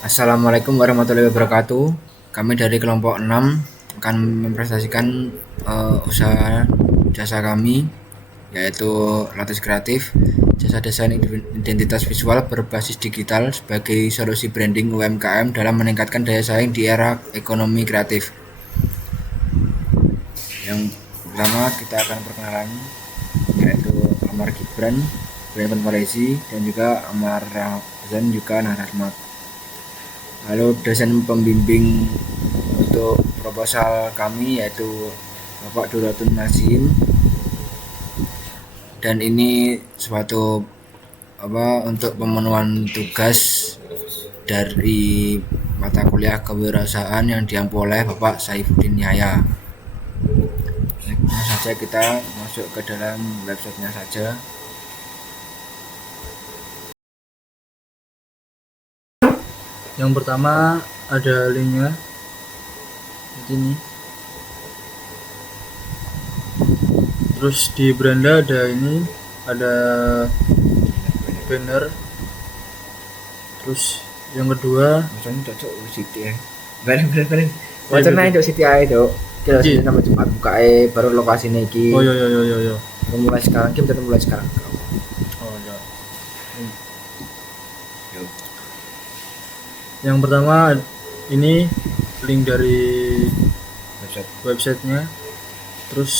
Assalamualaikum warahmatullahi wabarakatuh. Kami dari kelompok 6 akan mempresentasikan usaha jasa kami, yaitu Lotus Kreatif, jasa desain identitas visual berbasis digital sebagai solusi branding UMKM dalam meningkatkan daya saing di era ekonomi kreatif. Yang pertama kita akan perkenalan, yaitu Amar Gibran, Brandon Malaysia, dan juga Amar Razan juga Rahmat. Lalu dosen pembimbing untuk proposal kami yaitu Bapak Duratun Nasim, dan ini suatu untuk pemenuhan tugas dari mata kuliah kewirausahaan yang diampu oleh Bapak Saifuddin Yahya. Langsung saja kita masuk ke dalam websitenya saja. Yang pertama ada linknya ini. Terus di beranda ada ini, ada banner. Terus yang kedua Macamnya cocok Siti ya. Balik. Wacana itu Siti ae, Dok. Kira Iya. sampai Jumat buka baru lokasi iki. Oh iya. Mulai sekarang, kita mulai sekarang. Oh iya. Yuk. Yang pertama ini link dari websitenya. Terus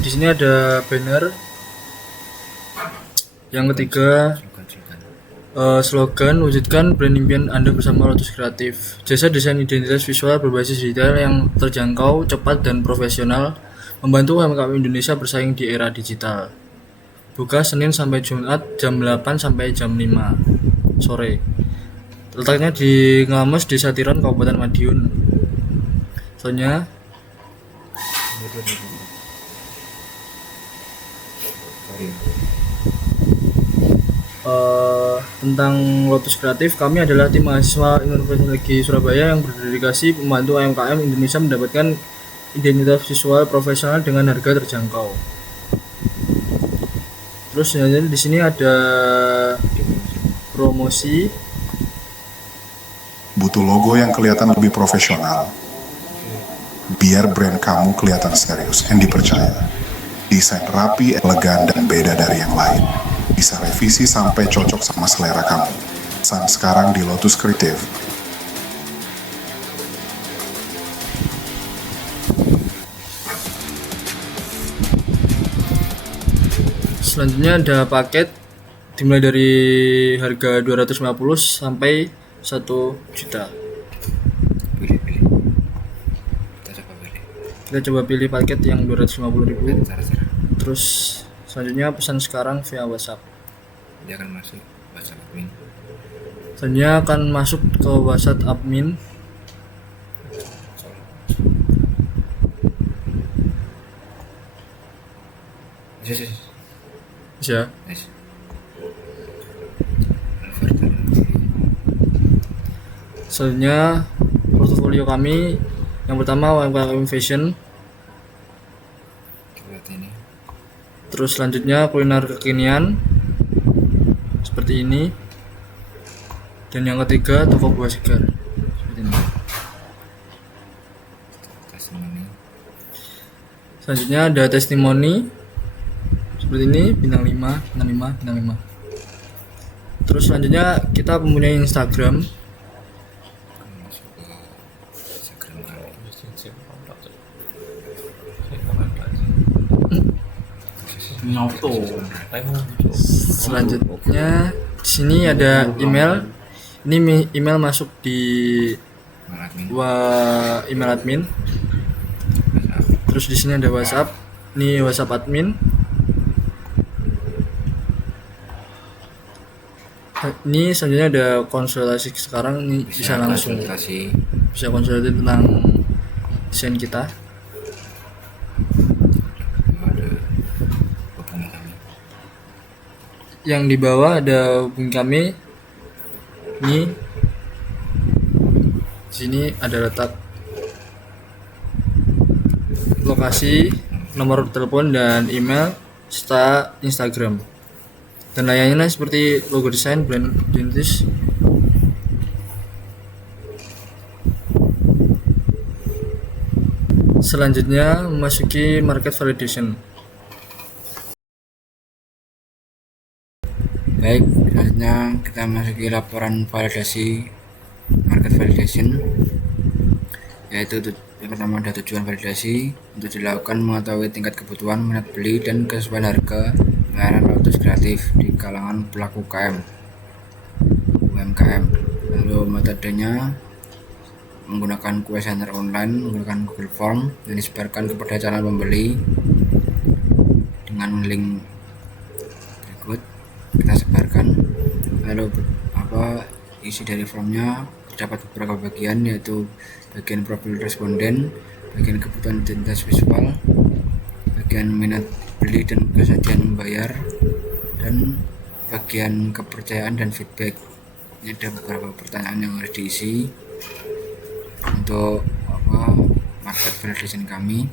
di sini ada banner. Yang ketiga slogan wujudkan brand impian Anda bersama Lotus Kreatif. Jasa desain identitas visual berbasis digital yang terjangkau, cepat dan profesional, membantu UMKM Indonesia bersaing di era digital. Buka Senin sampai Jumat jam 8 sampai jam 5 sore. Letaknya di Ngames, Desa Tiron, Kabupaten Madiun. Soalnya tentang Lotus Kreatif, kami adalah tim mahasiswa Universitas Negeri Surabaya yang berdedikasi membantu UMKM Indonesia mendapatkan identitas visual profesional dengan harga terjangkau. Terus di sini ada promosi. Butuh logo yang kelihatan lebih profesional, biar brand kamu kelihatan serius dan dipercaya. Desain rapi, elegan, dan beda dari yang lain. Bisa revisi sampai cocok sama selera kamu. Pesan sekarang di Lotus Kreatif. Selanjutnya ada paket dimulai dari harga 250 sampai 1 juta. Pilih. Kita coba pilih paket yang 250.000. Cara-cara. Terus selanjutnya pesan sekarang via WhatsApp. Dia akan masuk WhatsApp admin. Selanjutnya akan masuk ke WhatsApp admin. Bisa. Nice. Selanjutnya portofolio kami yang pertama UMKM Fashion. Lihat ini. Terus selanjutnya kuliner kekinian seperti ini. Dan yang ketiga toko buah segar seperti ini. Testimoni. Selanjutnya ada testimoni seperti ini, bintang 5. Terus selanjutnya kita mempunyai Instagram. Masuk ke Instagram kami. Selanjutnya di sini ada email. Ini email masuk di Admin. email admin. Terus di sini ada WhatsApp. Ini WhatsApp admin. Ini selanjutnya ada konsultasi sekarang, ini bisa langsung konsultasi. bisa konsultasi tentang desain kita. Ada hubungi kami. Yang di bawah ada hubungi kami. Ini di sini ada letak lokasi, nomor telepon dan email serta Instagram. Dan layanannya seperti logo desain, brand identitas. Selanjutnya memasuki market validation. Baik, selanjutnya kita masuki laporan validasi market validation, yaitu yang pertama ada tujuan validasi untuk dilakukan mengetahui tingkat kebutuhan, minat beli, dan kesesuaian harga layanan Lotus Kreatif di kalangan pelaku UMKM. Lalu metodenya menggunakan kuesioner online, menggunakan Google Form yang disebarkan kepada calon pembeli dengan link berikut kita sebarkan. Lalu isi dari formnya terdapat beberapa bagian, yaitu bagian profil responden, bagian kebutuhan identitas visual, bagian minat beli dan kesediaan membayar, dan bagian kepercayaan dan feedback. Ini ada beberapa pertanyaan yang harus diisi untuk market validation kami.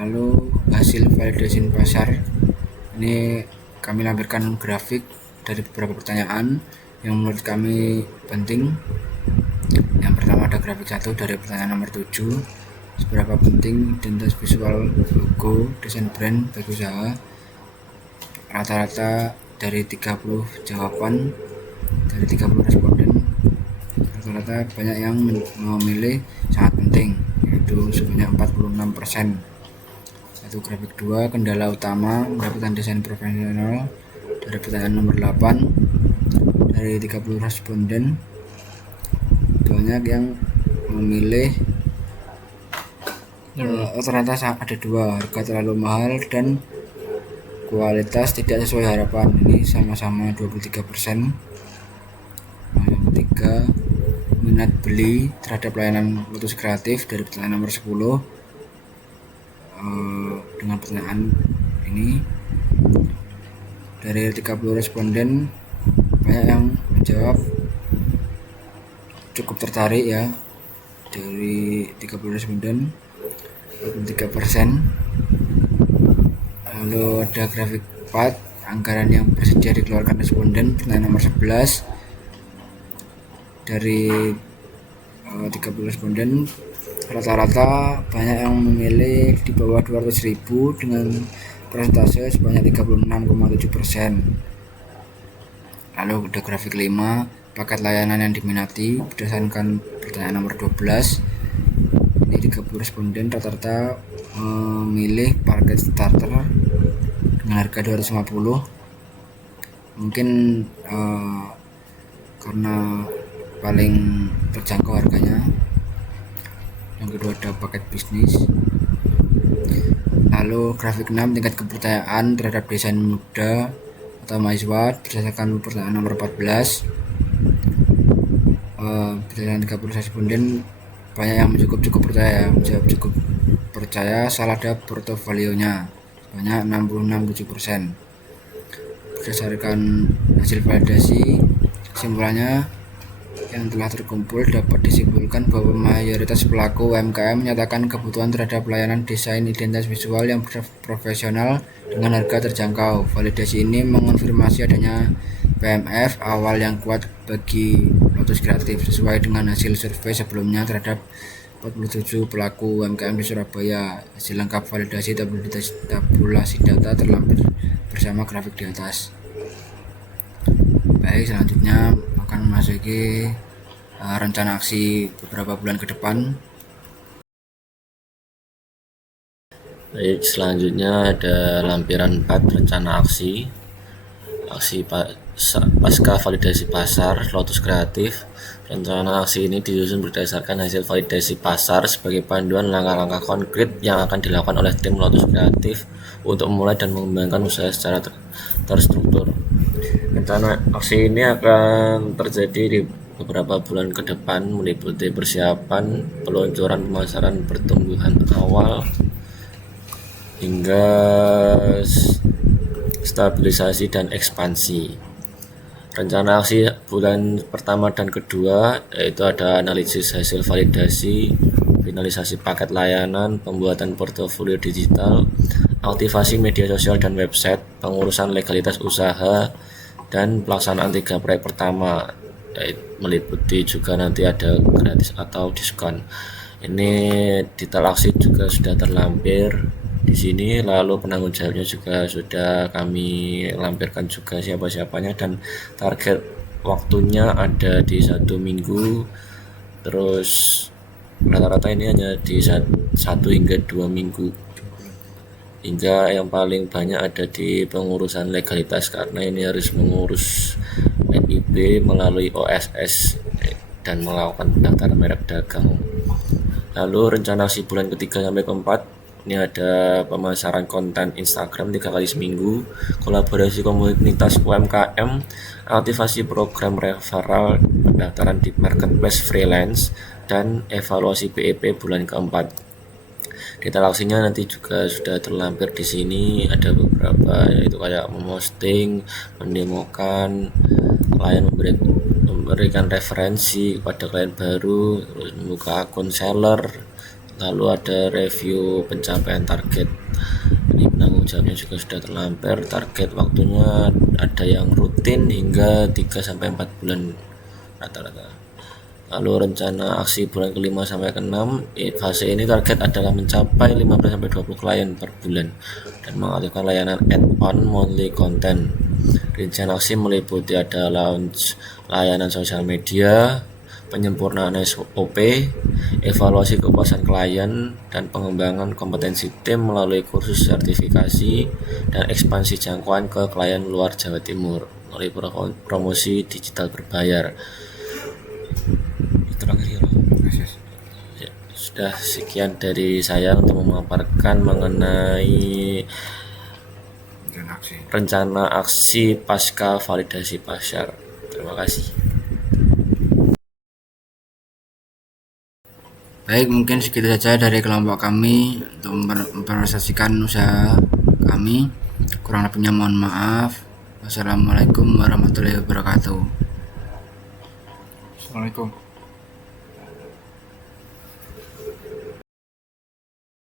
Lalu hasil validation pasar, ini kami lampirkan grafik dari beberapa pertanyaan yang menurut kami penting. Yang pertama ada grafik 1 dari pertanyaan nomor 7, seberapa penting identitas visual, logo, desain brand bagi usaha. Rata-rata dari 30 jawaban dari 30 responden, rata-rata banyak yang memilih sangat penting, yaitu sebanyak 46%. Satu grafik 2, kendala utama mendapatkan desain profesional, dari pertanyaan nomor 8 dari 30 responden, banyak yang memilih rata-rata ada 2, harga terlalu mahal dan kualitas tidak sesuai harapan. Ini sama-sama 23%. Yang ketiga, minat beli terhadap layanan Lotus Kreatif dari pertanyaan nomor 10. Dengan pertanyaan ini dari 30 responden banyak yang menjawab cukup tertarik ya. Dari 30 responden 23%. Lalu ada grafik 4, anggaran yang bersedia dikeluarkan responden, pertanyaan nomor 11. Dari 30 responden, rata-rata banyak yang memilih di bawah 200.000 dengan persentase sebanyak 36,7%. Lalu ada grafik 5, paket layanan yang diminati berdasarkan pertanyaan nomor 12. Ini 30 responden rata-rata memilih paket starter dengan harga 250. Mungkin karena paling terjangkau harganya. Yang kedua ada paket bisnis. Lalu grafik 6, tingkat kepercayaan terhadap desain muda atau mahasiswa berdasarkan pertanyaan nomor 14. Berdasarkan 30 responden, banyak yang cukup percaya, menjawab cukup percaya asal ada portofolionya, sebanyak 66,7%. Berdasarkan hasil validasi, kesimpulannya yang telah terkumpul dapat disimpulkan bahwa mayoritas pelaku UMKM menyatakan kebutuhan terhadap layanan desain identitas visual yang profesional dengan harga terjangkau. Validasi ini mengonfirmasi adanya PMF awal yang kuat bagi Lotus Kreatif sesuai dengan hasil survei sebelumnya terhadap 47 pelaku UMKM di Surabaya. Hasil lengkap validasi tabulasi data terlampir bersama grafik di atas. Baik, selanjutnya akan memasuki rencana aksi beberapa bulan ke depan. Baik, selanjutnya ada lampiran 4 rencana aksi pasca validasi pasar Lotus Kreatif. Rencana aksi ini disusun berdasarkan hasil validasi pasar sebagai panduan langkah-langkah konkret yang akan dilakukan oleh tim Lotus Kreatif untuk memulai dan mengembangkan usaha secara terstruktur. Rencana aksi ini akan terjadi di beberapa bulan ke depan, meliputi persiapan, peluncuran pemasaran pertumbuhan awal, hingga stabilisasi dan ekspansi. Rencana aksi bulan pertama dan kedua yaitu ada analisis hasil validasi, finalisasi paket layanan, pembuatan portofolio digital, aktivasi media sosial dan website, pengurusan legalitas usaha, dan pelaksanaan 3 proyek pertama, meliputi juga nanti ada gratis atau diskon. Ini detail aksi juga sudah terlampir di sini, lalu penanggung jawabnya juga sudah kami lampirkan juga siapa-siapanya, dan target waktunya ada di 1 minggu. Terus rata-rata ini hanya di 1 hingga 2 minggu. Hingga yang paling banyak ada di pengurusan legalitas, karena ini harus mengurus NIB melalui OSS dan melakukan pendaftaran merek dagang. Lalu rencana aksi bulan ketiga sampai keempat, ini ada pemasaran konten Instagram 3 kali seminggu, kolaborasi komunitas UMKM, aktivasi program referral, pendaftaran di marketplace freelance, dan evaluasi BEP bulan keempat. Detail aksinya nanti juga sudah terlampir di sini, ada beberapa, yaitu kayak memosting, mendemokan, klien memberikan referensi kepada klien baru, terus membuka akun seller, lalu ada review pencapaian target. Ini penanggung jawabnya juga sudah terlampir, target waktunya ada yang rutin hingga 3-4 bulan rata-rata. Lalu rencana aksi bulan ke-5 sampai ke-6, fase ini target adalah mencapai 15-20 klien per bulan dan mengaktifkan layanan add-on monthly content. Rencana aksi meliputi ada launch layanan sosial media, penyempurnaan SOP, evaluasi kepuasan klien, dan pengembangan kompetensi tim melalui kursus sertifikasi dan ekspansi jangkauan ke klien luar Jawa Timur melalui promosi digital berbayar. Terakhir ya, sudah sekian dari saya untuk memaparkan mengenai rencana aksi pasca validasi pasar. Terima kasih. Baik, mungkin segitu saja dari kelompok kami untuk mempresentasikan usaha kami. Kurang lebihnya mohon maaf. Wassalamualaikum warahmatullahi wabarakatuh. Assalamualaikum.